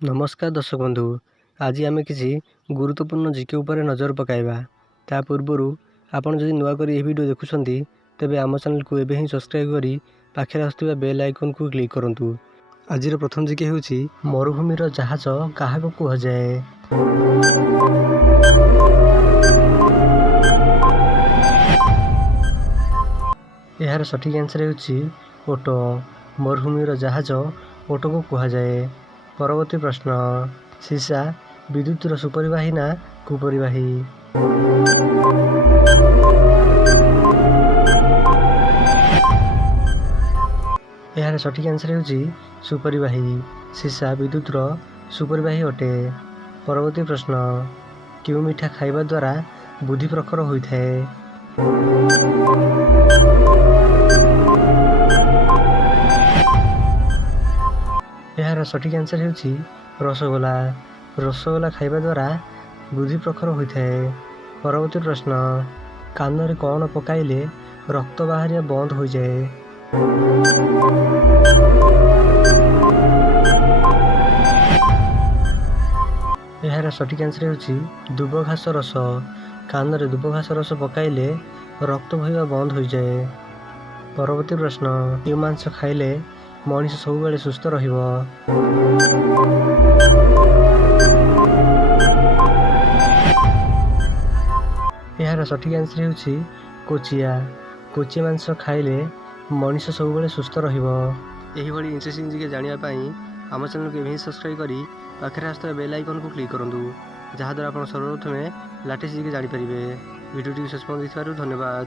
नमस्कार दर्शक बंधु, आज आम किसी गुरुत्वपूर्ण जीके उपर नजर पकाइबा। ता पूर्व आपन जदि नुआ करी वीडियो देखुछंती तेबे आम चैनल को एबे ही सब्सक्राइब करी पाखरे आसुथिबा बेल आइकन को क्लिक करंतु। आजिर प्रथम जीके हेउची मरुभूमिर जहाज काहाको कुहाଯାଏ। यार सठिक आंसर हेउची ओट। मरुभूमिर जहाज ओट को कुहाଯାଏ। परवर्ती प्रश्न, सीसा विद्युतर सुपरिवाही ना कुपरिवाही? यार सठिक आंसर हेउची सुपरिवाही। सीसा विद्युतर सुपरिवाही अटे। परवर्ती प्रश्न, क्यों मिठा खाइबा द्वारा बुद्धि प्रखर होइथाए? यार सठिक आंसर हेउची रसगोला। रसगोला खाइबा द्वारा बुद्धि प्रखर होइथाए। परवर्ती प्रश्न, कानरे कौन पकाइले रक्त बाहरिया बंद हो जाए? यार सठिक आंसर हेउची दुब घास रस। कानरे दुब घास रस पकाइले रक्त बहिबा बंद हो जाए। परवर्ती प्रश्न, केउ मांस खाइले मनीष सब बेले सुस्थ रहिबो? यार सठिक आंसर हेउची कोचिया। कोचिया मांस खाइले मनीष सब बेले सुस्थ रहिबो। एही भली इंटरेस्टिंग जीके जानिया पई आम चैनल को एबे सब्सक्राइब करी पाखरे आसुथिबा बेल आइकन को क्लिक करंतु, जहा द्वारा आपण सर्वप्रथमे लेटेस्ट जीके जानि परिबे। वीडियो टी शेष पର୍ଯ୍ୟନ୍ତ देखिबारु धन्यवाद।